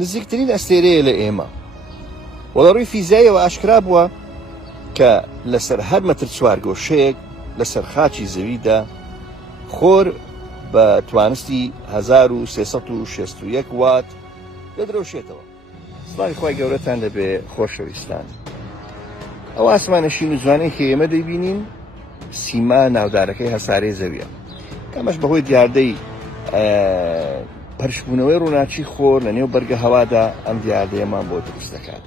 نزیکترین ئەستێرەیە لە ئێمە وەڵە ڕووی فیزیاییەوە ئاشکرا بووە کە لەسەر هەر مەتر چوارگۆشەیەک لەسەر خاچی زەویدا خۆر بە توانستی 1361 وات دەدرەوشێتەوە. سڵاوی خۆی گەورەتان دەبێ خۆشەویستان. ئەو ئاسمانەشین و جوانەی کە ئێمە دەیبینین سیما ناودارەکەی هەسارەی زەویە. ئەمەش بەهۆی دیاردەی پەرشبوونەوەی ڕووناچی خۆر لە نێو بەرگە هەوادا ئەم دیاردەیەمان بۆ دروست دەکات.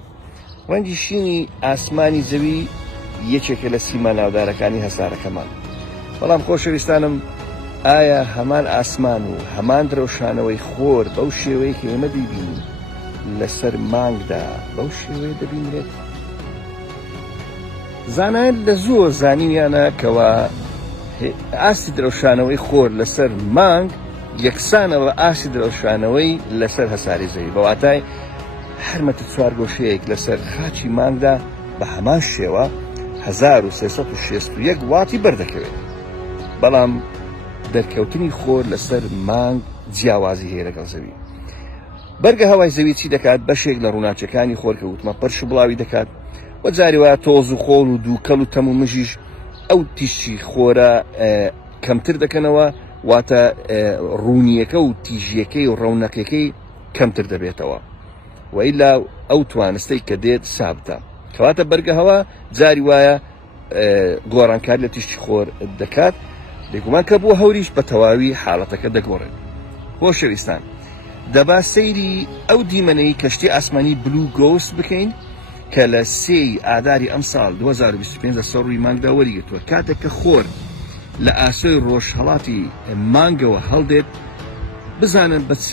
ڕەنگی شینی ئاسمانی زەوی یەکێکە لە سیما ناودارەکانی هەسارەکەمان. بەڵام خۆشەویستانم ئایا هەمان ئاسمان و هەمان درەوشانەوەی خۆر بەو شێوەیە کە ئێمە دەیبینین لەسەر مانگدا بەو شێوەیە دەبینرێت؟ زانایان لە زۆر زانیویانە کەوا ئاسی درەوشانەوەی خۆر لەسەر مانگ یەکسانەوە ئاسی درەوشانەوەی لەسەر هەساری زەوی، بەواتای هەر مەتر چوارگۆشەیەک لەسەر خاچی مانگدا بە هەمان شێوە 1361 واتی بەردەکەوێت. بەڵام دەرکەوتنی خۆر لەسەر مانگ جیاوازی هەیە لەگەڵ زەوی. بەرگە هەوای زەوی چی دەکات؟ بەشێک لە ڕووناچەکانی خۆر کە وتمە پەرش و بڵاوی دەکات و جاری وایە تۆز و خۆڵ و دووکەڵ و تەم و مژیش ئەو تیشی خۆرە کەمتر دەکەنەوە، واتە ڕوونیەکە و تیژیەکەی و ڕەونەقەکەی کەمتر دەبێتەوە و ئیلا ئەو توانستەی کە دێت سابتە، کەواتە بەرگە هەوا جاری وایە گۆڕانکاری لە تیشتی خۆر دەکات. لێگومان کە بۆ هەوریش بە تەواوی حاڵەتەکە دەگۆڕێت. خۆشەویستان، دەبا سەیری ئەو دیمەنەی کەشتی ئاسمانی بلو گۆست بکەین کە لە 3 ئاداری ئەم ساڵ 2025 لە سەر ڕووی مانگدا وەریگرتووە. کاتێک کە خۆر لە ئاسۆی ڕۆژهەڵاتی مانگەوە هەڵدێت، بزانن بە چ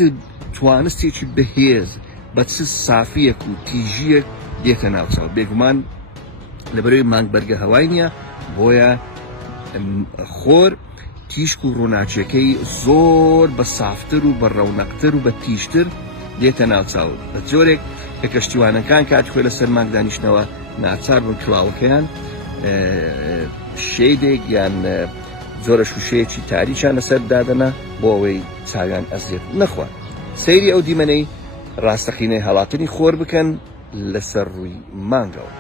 توانستێکی بەهێز، بە چ سافیەک و تیژیەک دێتە ناوچاو. بێگومان لەبەرەوەی مانگ بەرگە هەوای نییە، بۆیە خۆر تیشک و ڕووناچیەکەی زۆر بە سافتر و بە ڕەونەقتر و بە تیژتر دێتە ناوچاو. بە جۆرێک کە کەشتیوانەکان کاتی خۆی لەسەر مانگ دانیشتنەوە ناچار بوون کڵاوەکەیان شێدێک یان زۆرە شوشەیەکی تاریکیان لەسەر دادەنا بۆ ئەوەی چاویان ئەزیێت نەخوات. سەیری ئەو دیمەنەی ڕاستەقینەی هەڵاتنی خۆر بکەن لەسەر ڕووی مانگەوە.